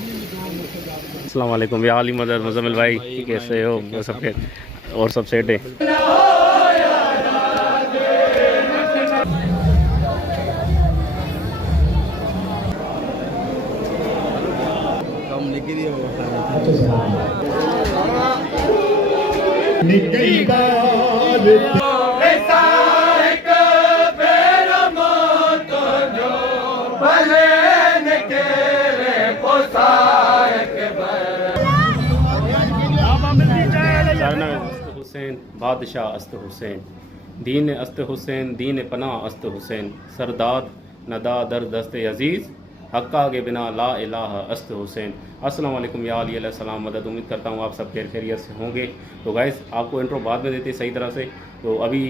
अस्सलाम वालेकुम या अली मदद मुजम्मिल भाई, कैसे हो? वो सब के और सब सेट है। हुसैन बादशाह अस्त हुसैन, दीन अस्त हुसैन, दीन पनाह अस्त हुसैन, सरदाद नदा दर दस्त अजीज़, हक्का के बिना ला इलाहा अस्त हुसैन। अस्सलाम वालेकुम या अली अलैहिस्सलाम मदद। उम्मीद करता हूँ आप सब खैरियत से होंगे। तो गाइस आपको इंट्रो बाद में देते सही तरह से। तो अभी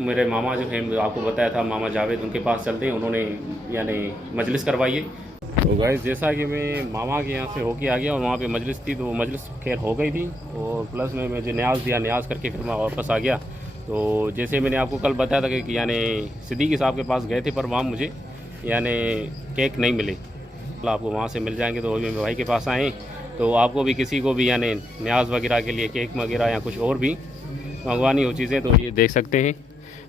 मेरे मामा जो हैं, आपको बताया था मामा जावेद, उनके पास चलते हैं, उन्होंने यानी मजलिस करवाई है। तो गाइस जैसा कि मैं मामा के यहाँ से होके आ गया और वहाँ पे मजलिस थी, तो वो मजलिस खैर हो गई थी और प्लस में मुझे न्याज दिया, न्याज करके फिर मैं वापस आ गया। तो जैसे मैंने आपको कल बताया था कि यानी सिद्दीकी साहब के पास गए थे, पर वहाँ मुझे यानी केक नहीं मिले। आपको वहाँ से मिल जाएंगे। तो अभी मेरे भाई के पास आए, तो आपको भी किसी को भी यानी न्याज वगैरह के लिए केक वगैरह या कुछ और भी मंगवानी हो चीज़ें, तो ये देख सकते हैं।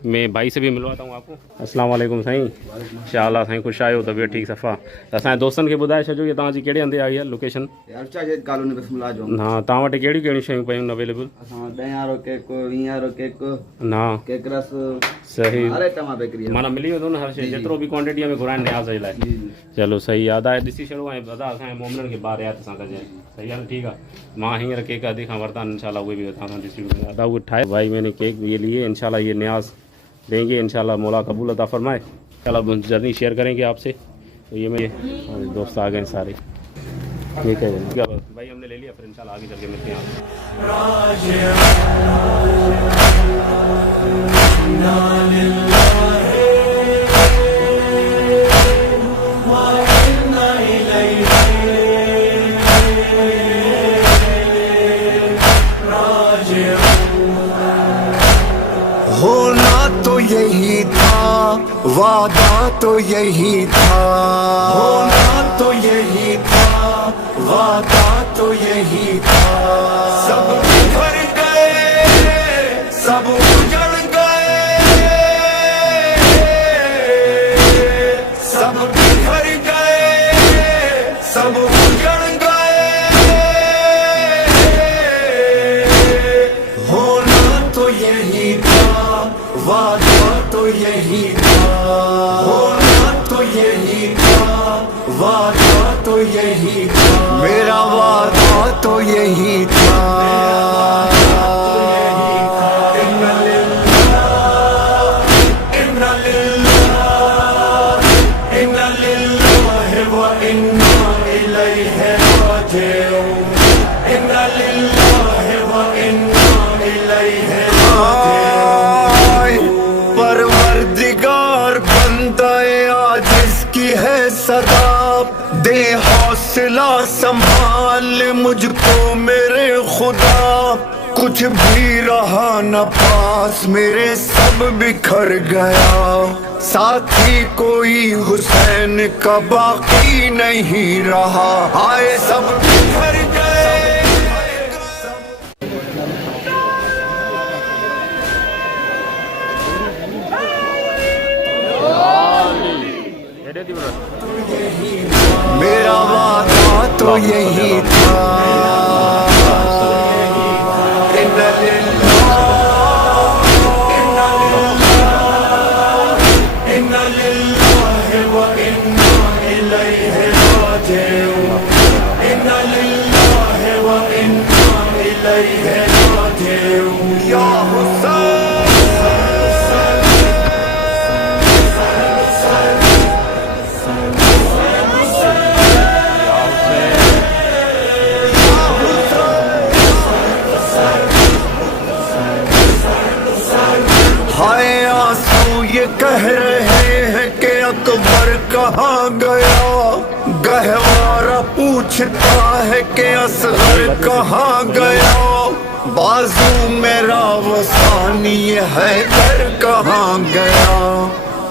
मैं भाई से भी मिलवाता हूँ आपको। अस्सलाम वालेकुम साईं, इंशाअल्लाह साईं ख़ुशि आहियो, तबियत ठीक सफ़ा। असांजे दोस्तनि खे ॿुधाए छॾियो कि तव्हांजी कहिड़े हंधि आई आहे लोकेशन। कॉलोनी बिस्मिल्लाह जो। हाँ, तव्हां वटि कहिड़ियूं कहिड़ियूं शयूं पयूं अवेलेबल? असां 10 वारो केक, 20 वारो केक, ना केक रस, सही हर आइटम आहे बेकरी माना मिली वेंदो न हर शइ, जेतिरो बि क्वांटिटी में घुराइण न्याज़ जे लाइ। चलो सही आहे। अदा ॾिसी छॾो ऐं दादा असांजे मोमिननि खे ॿार यादि सां कजे। सही आहे न, ठीकु आहे। मां हींअर केक अधे खां वरिता आहिनि, इंशाल्लाह उहे बि तव्हां सां डिस्ट्रीब्यूट अदा उहे ठाहे। भाई मैंने केक ये लिए, इंशाल्लाह ये न्याज़ देंगे, इंशाल्लाह मौला कबूल अता फरमाए। इंशाल्लाह जर्नी शेयर करेंगे आपसे। तो ये मेरे दोस्त आ गए सारे, ठीक है भाई, हमने ले लिया, फिर इंशाल्लाह आगे चल के मिलते हैं होना तो यही था, वादा तो यही था, होना तो यही था, वादा तो यही था। सब बिखर गए, सब उजड़ गए, सब बिखर गए, सब उजड़ गए। होना तो यही था, वादा तो यही था, होना तो यही था, वादा तो यही था, मेरा वादा तो यही था। इन्ना लिल्लाहि व इन्ना इलैहि राजिऊन, इन्ना लिल्लाहि व इन्ना इलैहि राजिऊन। परवरदिगार बंदाए आज इसकी है सदा, दे हौसला संभाल मुझको मेरे खुदा। कुछ भी रहा न पास मेरे, सब बिखर गया, साथी कोई हुसैन का बाकी नहीं रहा। आए सब बिखर गए। मेरा वादा तो यही था। इन्ना लिल्लाहि व इन्ना इलैहि राजिऊन, इन्ना लिल्लाहि व इन्ना इलैहि राजिऊन। या हुसैन कह रहे हैं कि अकबर कहाँ गया, गहवारा पूछता है कि असगर कहाँ गया। बाजू मेरा वसानी है, घर कहाँ गया।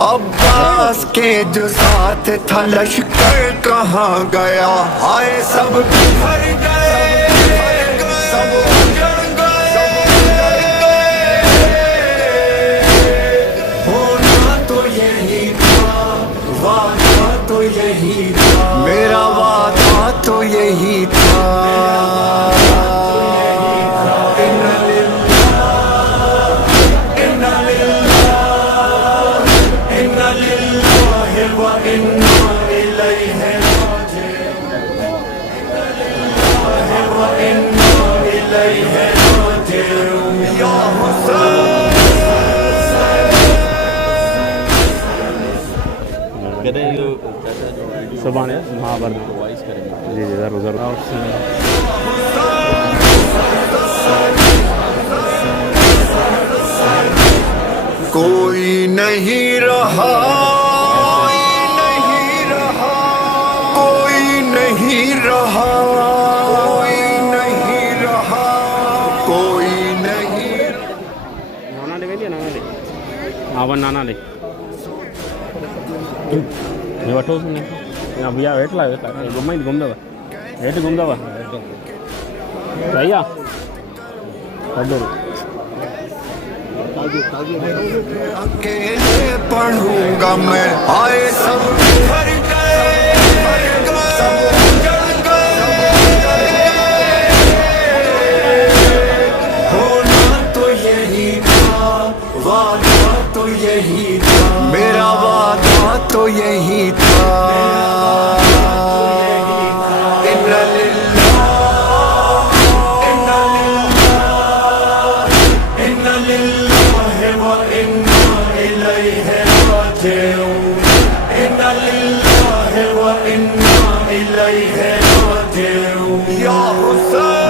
अब्बास अब्बास के जो साथ था लश्कर कहाँ गया, हाय सब बिखर गए, सब उजड़ गए। होना तो यही था, वादा तो यही था, मेरा वादा तो यही था। सुबह महाभारत वॉइस करेंगे जी जी ज़रूर ज़रूर। कोई नहीं रहा, कोई नहीं रहा, कोई नहीं रहा, कोई नहीं। नाना ले वेंदी नाना ले हाँ वन नाना ले मैं वठो सुने या भैया वेटला घुमाई घुमदव हेठ घुमदव सही आ अकेले पढ़ूंगा मैं, आए सब बिखर गए, सब उजड़ गए। होना तो यही था, वादा तो यही था, मेरा वादा तो यही था। इन्ना लिल्लाह, इन्ना लिल्लाह, इन्ना लिल्लाह व इन्ना इलैहि राजिऊन, इन्ना लिल्लाह व इन्ना इलैहि राजिऊन। या हुसैन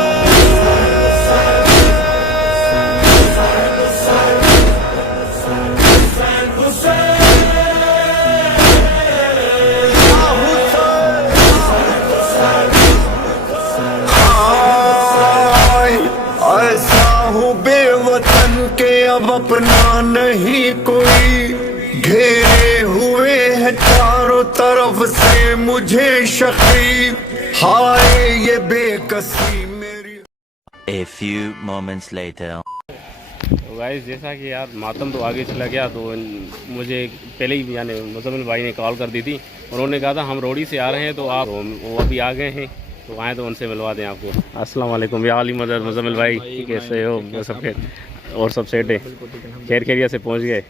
के अब अपना नहीं कोई, घेरे हुए है चारों तरफ से मुझे शकी, हाय ये बेकसी मेरी। A few moments later. तो गाइस जैसा कि यार मातम तो आगे चला गया, तो मुझे पहले ही यानी मुज़म्मिल भाई ने कॉल कर दी थी, उन्होंने कहा था हम रोडी से आ रहे हैं तो आप वो अभी आ गए हैं, तो आए तो उनसे मिलवा दें आपको। अस्सलाम वालेकुम या अली मदद मुज़म्मिल भाई, कैसे हो? सब खैर और सब सेट है, खैर खैरियत से पहुंच गए।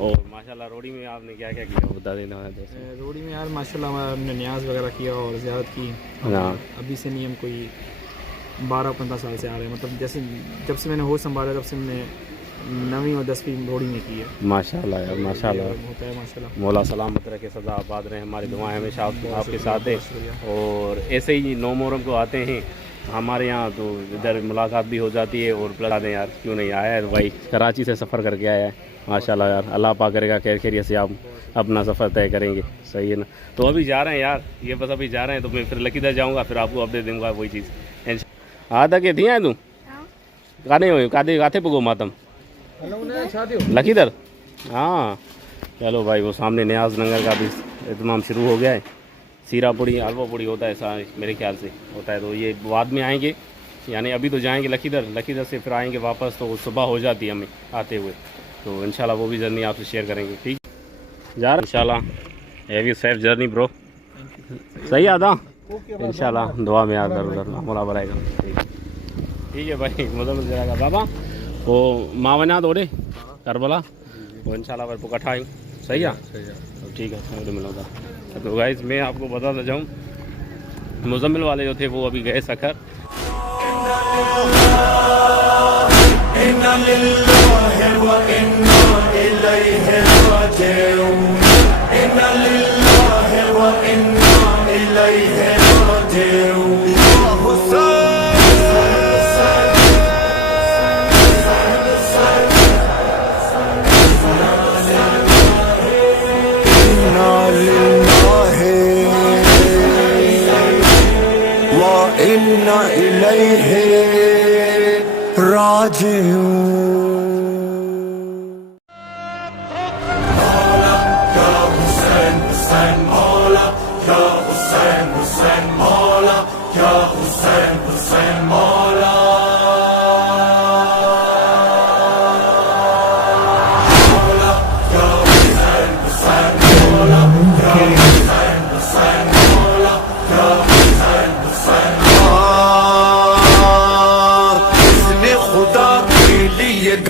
और माशाल्लाह रोडी में आपने क्या क्या किया बता देना है दोस्तों। रोडी में यार माशाल्लाह हमने न्याज वगैरह किया और ज़्यारत की। हाँ अभी से नहीं, हम कोई 12-15 साल से आ रहे हैं, मतलब जैसे जब से मैंने होश संभाला तब से मैंने 9वीं और 10वीं रोडी में की है। माशाल्लाह यार माशाल्लाह, होता है माशाल्लाह। मौला सलामत रखे, सदा आबाद रहे, हमारी दुआएं हमेशा आपके साथ है। और ऐसे ही 9 मुहर्रम को आते हैं हमारे यहाँ, तो इधर मुलाकात भी हो जाती है और प्लस आते यार क्यों नहीं आया है भाई, कराची से सफ़र करके आया है माशाल्लाह यार, अल्लाह पाक करेगा खैर खैरियत से आप अपना सफ़र तय करेंगे, सही है ना। तो अभी जा रहे हैं यार, ये बस अभी जा रहे हैं, तो मैं फिर लकीदर जाऊँगा, फिर आपको अपडेट दूँगा वही चीज़। आधा के थी आए तू काने हो काथे पगो मातम लकीदर। हाँ चलो भाई, वो सामने न्याज नंगर का भी इत्माम शुरू हो गया है, सीरा पूड़ी हलवा पूड़ी होता है सारा मेरे ख्याल से होता है, तो ये बाद में आएंगे, यानी अभी तो जाएंगे लकीदर से फिर आएंगे वापस, तो सुबह हो जाती है हमें आते हुए, तो इंशाल्लाह वो भी जर्नी आपसे शेयर करेंगे। ठीक जा रहा इंशाल्लाह, हैवी सेफ जर्नी ब्रो, सही आता इंशाल्लाह, दुआ में याद उधर मोला बनाएगा। ठीक है भाई, मुझे जाएगा बाबा वो माँ बना दो करबला, वो इंशाल्लाह पर पुकठा आई, सही है तो ठीक है मिलूँगा। तो गाइस मैं आपको बताता जाऊँ, मुज़म्मिल वाले जो थे वो अभी गए सखर, इन्ना इलैहि राजिऊन। हुसैन हुसैन मौला या हुसैन हुसैन मौला या हुसैन हुसैन मौला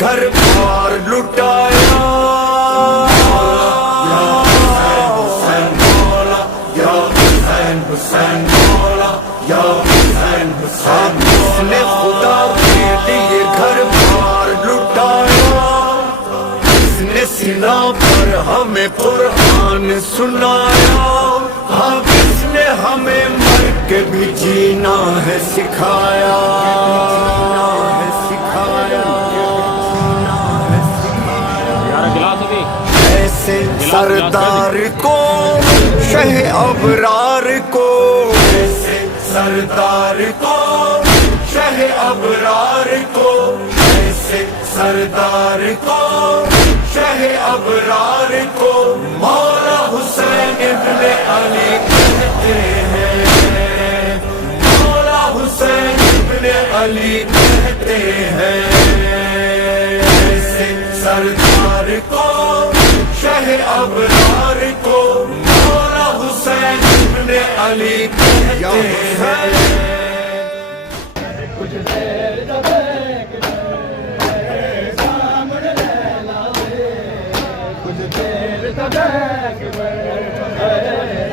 घर बार लुटाया या हुसैन मौला या हुसैन हुसैन मौला या हुसैन हुसैन जिसने खुदा के लिए घर बार लुटाया जिसने सीना पर हमें कुरान सुनाया हाँ जिसने हमें मर के भी जीना है सिखाया ऐसे सरदार को शह अबरार को ऐसे सरदार को शह अबरार को ऐसे सरदार को शह अबरार को मौला हुसैन इब्ने अली कहते हैं मौला हुसैन इब्ने अली कहते हैं ऐसे सरदार को शह अबरार को मौला हुसैन इब्ने अली कहते हैं कुछ देर सामने लैला कुछ देर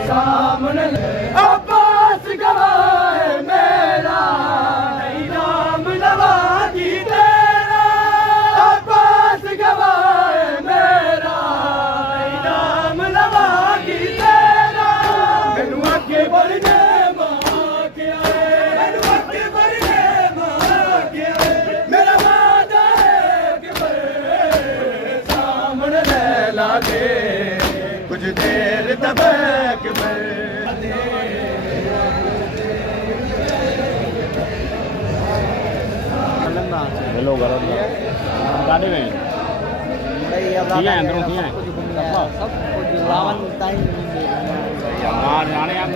सामने अब्बास गवाए मेरा नाम नवाजी तेरा अब्बास गवाए मेरा कुछ देर तबक हेलो गलत गाड़ी में ठीक है अंदरों ठीक है सब कुछ रावण टाइम हाँ जाने आप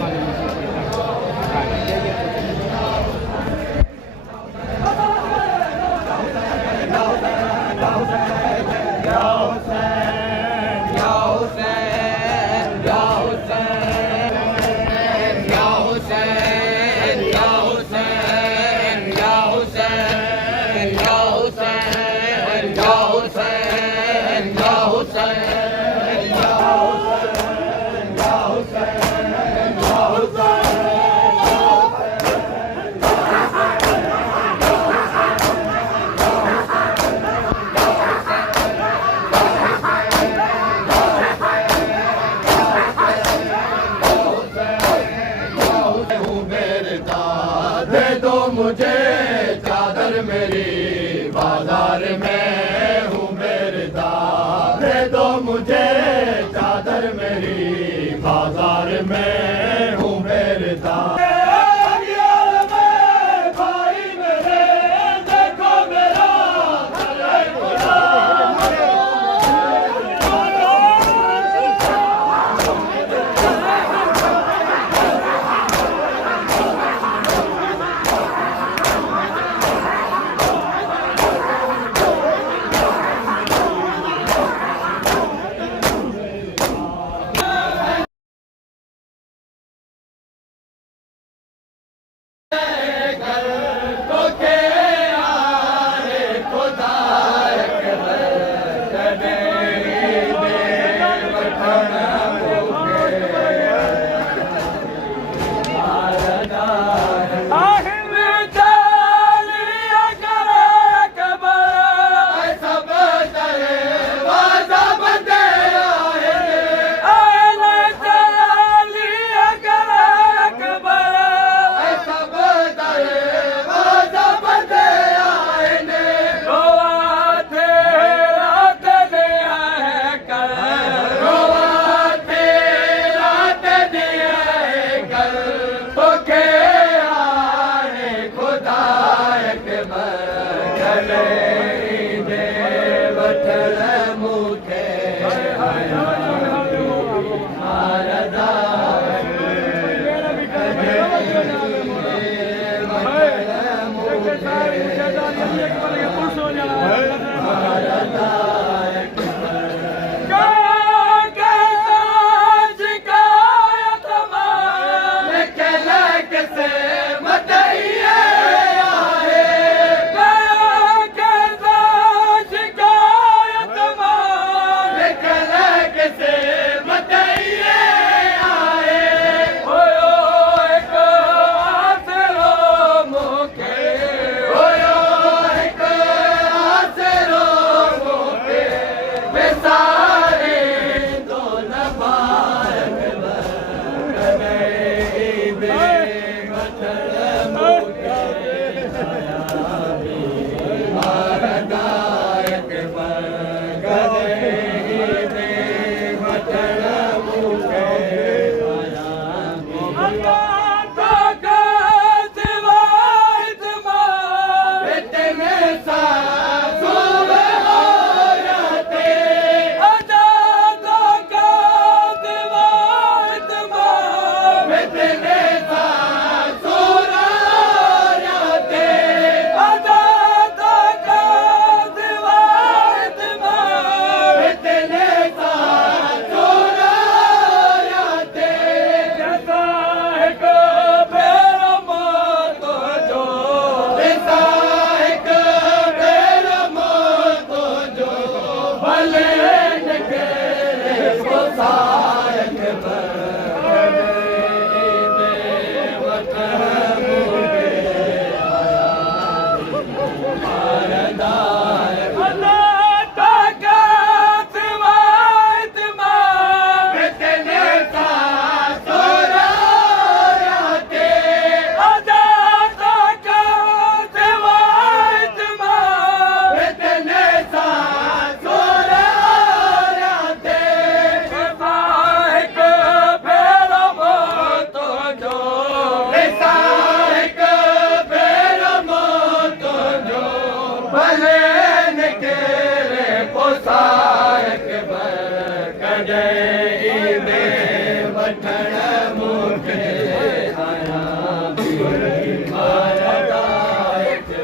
मुझे चादर मेरी बाजार में हूँ मेरे दाद दे दो मुझे चादर मेरी बाजार में हूँ मेरे दाद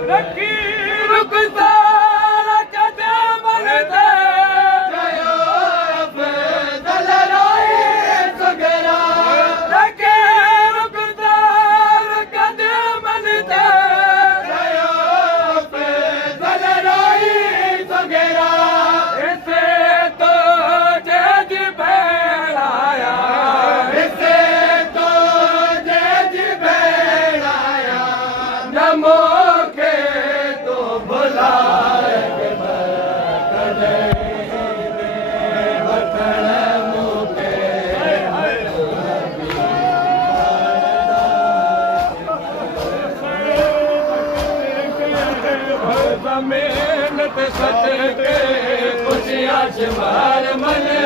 रखी रुखसार कदे मन दे रखी रुखसार कदे मन दे इसे तो जज भेड़ाया नमो के तो बुलाए जमीन पे सटके खुशियाँ शिमार मने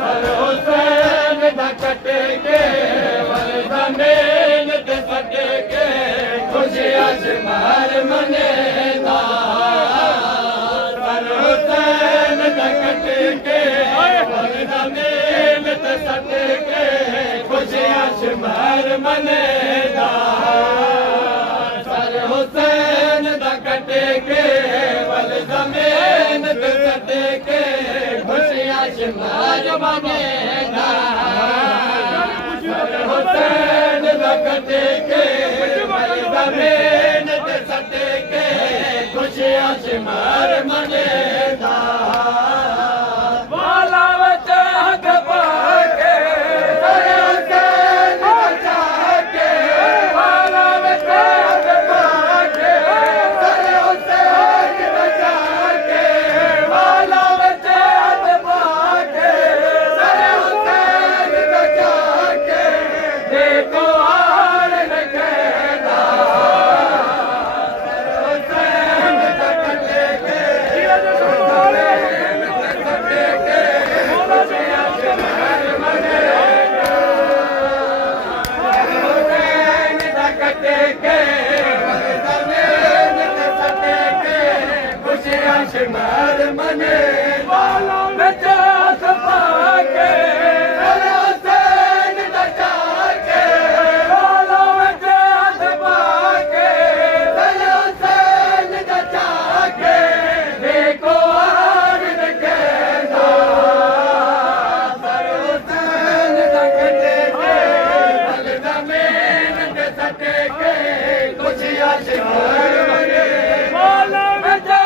सर हुसैन दा कटके वल जमीन पे सटके खुशियाँ शिमार मने सर हुसैन दा कटके वल जमीन पे सटके खुशियाँ शिमार मने हुसैन दा कटके वल जमीन ते सटके खुशियाँ शिमार मनेगा हुसैन दा कटके वल जमीन ते सटके खुशियाँ शिमार मनेगा वाला बचा हक पाके हुसैन बचा के वाला बचा शिमार मने वाला बचा पाके हुसैन बचा के वाला बचा पाके हुसैन बचा के देखो हार देखेगा हुसैन कटे के वल जमीन पे सटके खुशियाँ शिमार मने वाला बचा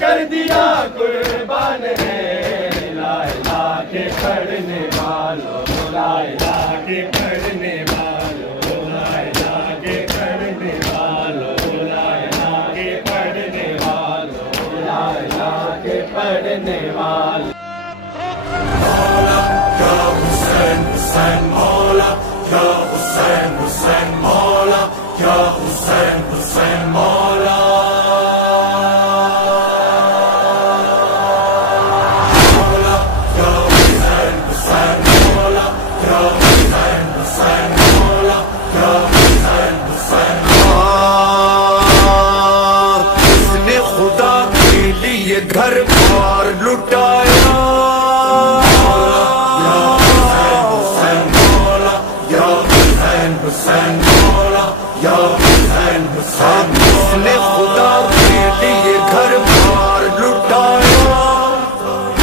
कर दिया कुर्बान है ला इला के पढ़ने वालों, ला इला के पढ़ने वालों, ला इला के पढ़ने वालों, ला इला के पढ़ने वालों, ला इला के पढ़ने वालों। मौला या हुसैन हुसैन मौला या हुसैन हुसैन मौला या हुसैन हुसैन मौला। घर बार लुटाया या हुसैन मौला या हुसैन हुसैन मौला या हुसैन हुसैन। इसने खुदा के लिए घर बार लुटाया,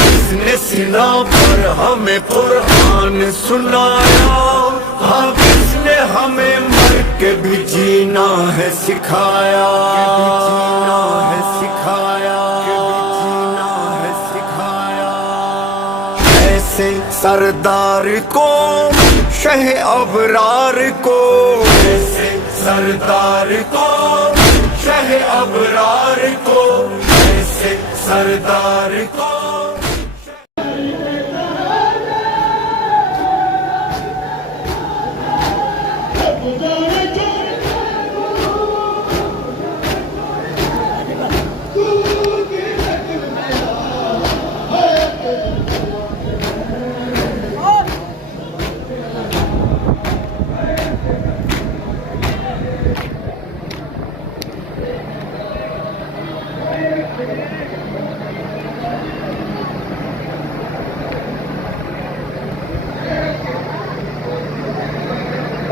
इसने सीना पर हमें कुरान सुनाया। हाँ किसने हमें मर के भी जीना है सिखाया, जीना है सिखाया, सरदार को शह अबरार को, ऐसे सरदार को शह अबरार को, ऐसे सरदार को।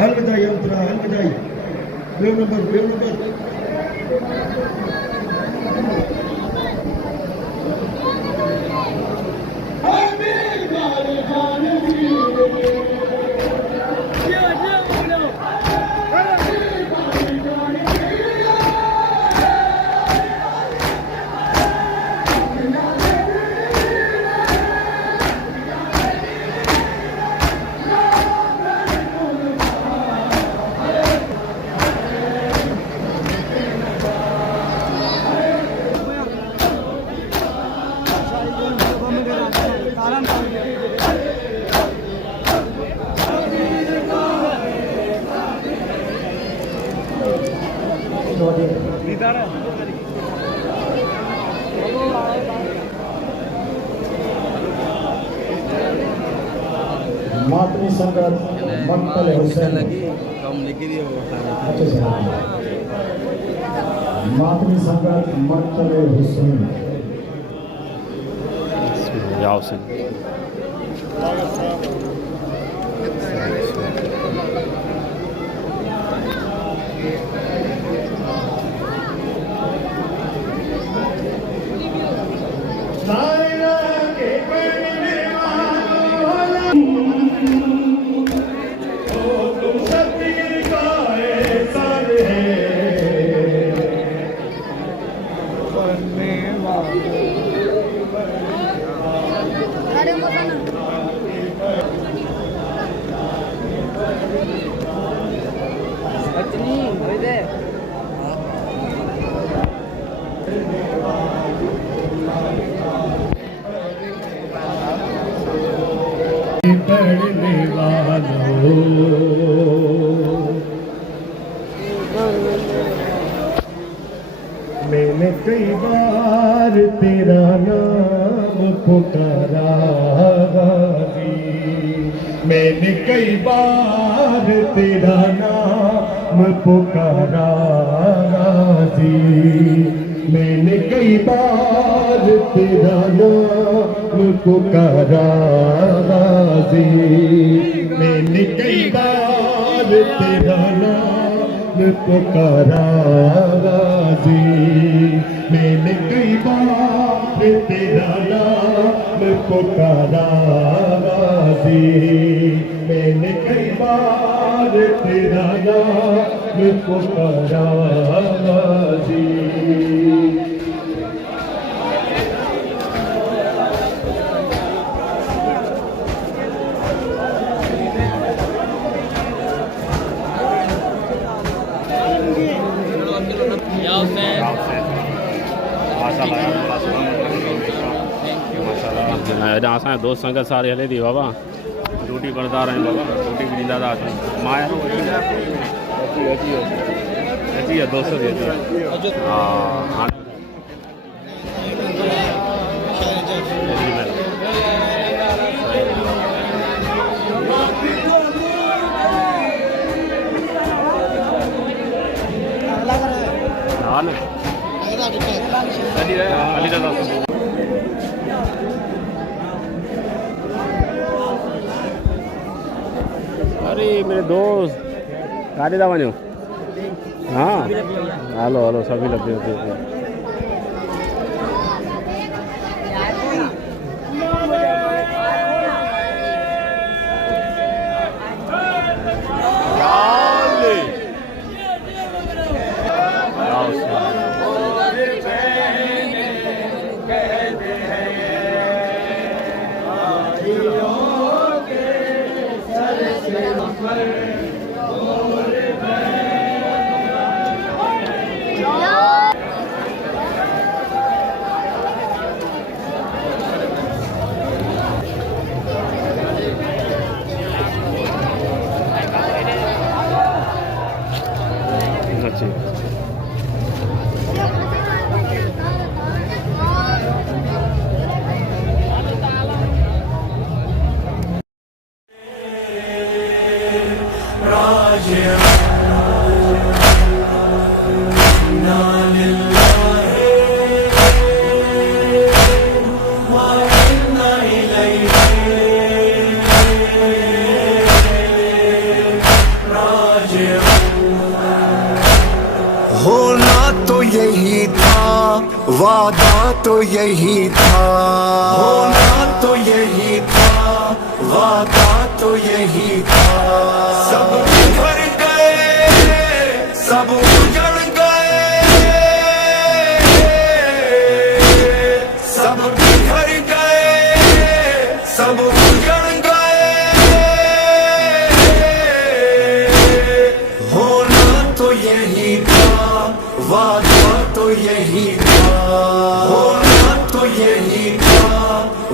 अलविदा यंत्रा अलविदा वेव नंबर मातमी संगत मक्तल हुसैन मातमी संगत मक्तल हुसैन जाओ से पढ़ने वालों मैंने कई बार तेरा नाम पुकारा गाजी, मैंने कई बार तेरा नाम पुकारा गाजी, मैंने कई बार तेरा नाम पुकारा गाजी, मैंने कई बार तेरा नाम पुकारा गाजी, मैंने कई बार तेरा नाम पुकारा गाजी, मैंने कई बार तेरा नाम पुकारा गाजी। हेॾा असांजा दोस्त संगत सारे हले थी बाबा, ड्यूटी कंदा रहियूं बाबा, ड्यूटी बि ॾींदा था अचूं। मां अची वियो दोस्त बि अची वियो। हा हाणे हा न हली था। अरे मेरे दोस्त काॾे था वञो? हा हलो हलो सभी लॻे हुते। होना तो यही था, वादा तो यही था, होना तो यही था, वादा तो यही था। सब बिखर गए, सब उजड़ गए, सब बिखर गए, सब उजड़ गए। होना तो यही था, वादा तो यही था, होना तो यही था,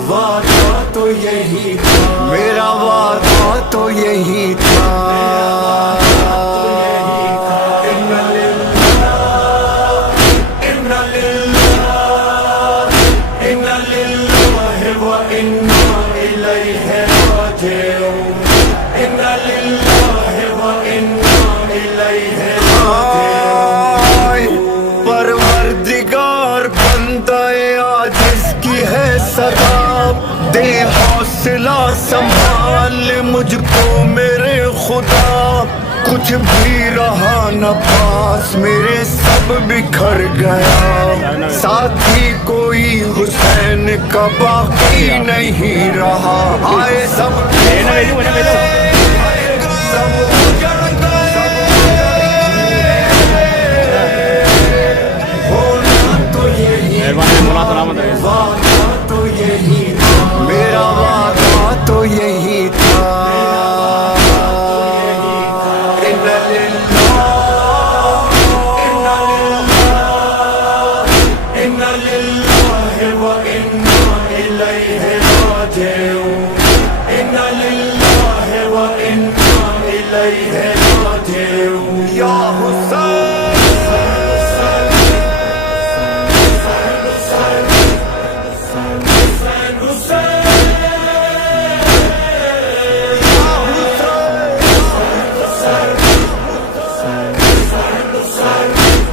वादा तो यही था, मेरा वादा तो यही था। इन्ना लिल्लाह, इन्ना लिल्लाह, इन्ना लिल्लाह व इन्ना इलैहि राजिऊन, इन्ना लिल्लाह व इन्ना इलैहि राजिऊन। परवरदिगार बंदाए आजिज़ की है सदा, दे हौसला संभाल मुझको मेरे खुदा। कुछ भी रहा न पास मेरे, सब बिखर गया, साथी कोई हुसैन का बाकी नहीं रहा। आए सब सब उजड़ गए, होना तो यही, वादा तो यही था, मेरा वादा तो यही था। इन्ना लिल्लाह, इन्ना लिल्लाह, इन्ना लिल्लाह व इन्ना इलैहि राजिऊन, इन्ना लिल्लाह व इन्ना इलैहि राजिऊन। या हुसैन,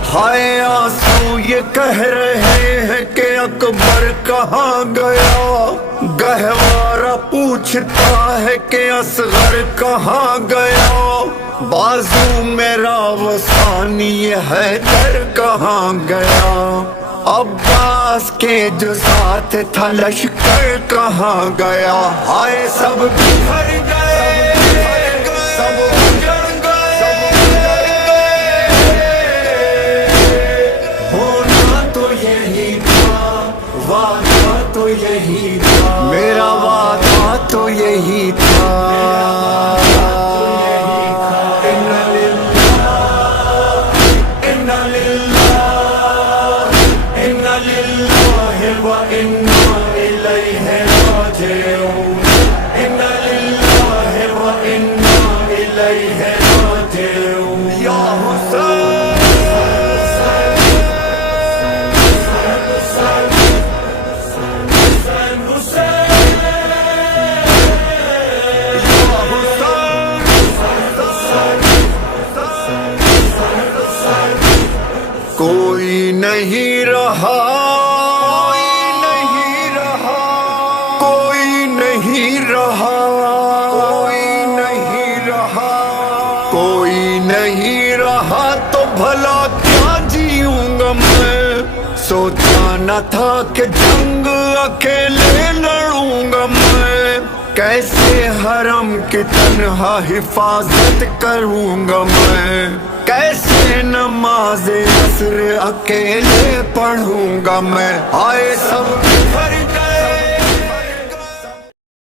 हाय आंसू ये कह रहे हैं कि अकबर कहाँ गया, गहवारा पूछता है कि असगर कहाँ गया, बाजू मेरा वसानी हैदर कहाँ गया, अब्बास के जो साथ था लश्कर कहाँ गया। हाय सब बिखर गए, सब उजड़ गए, होना तो यही था, वादा तो यही था, मेरा वादा तो यही था। इन्ना लिल्लाहि व इन्ना इलैहि राजिऊन, इन्ना लिल्लाहि व इन्ना इलैहि राजिऊन। या हुसैन, कोई नहीं रहा, कोई नहीं रहा, कोई नहीं रहा, कोई नहीं रहा तो भला क्या जीऊंगा मैं। सोचा न था कि जंग अकेले लड़ूंगा मैं, कैसे हरम की तन्हा हिफाजत करूंगा मैं, कैसे नमाज़े असर अकेले पढ़ूंगा मैं। आए सब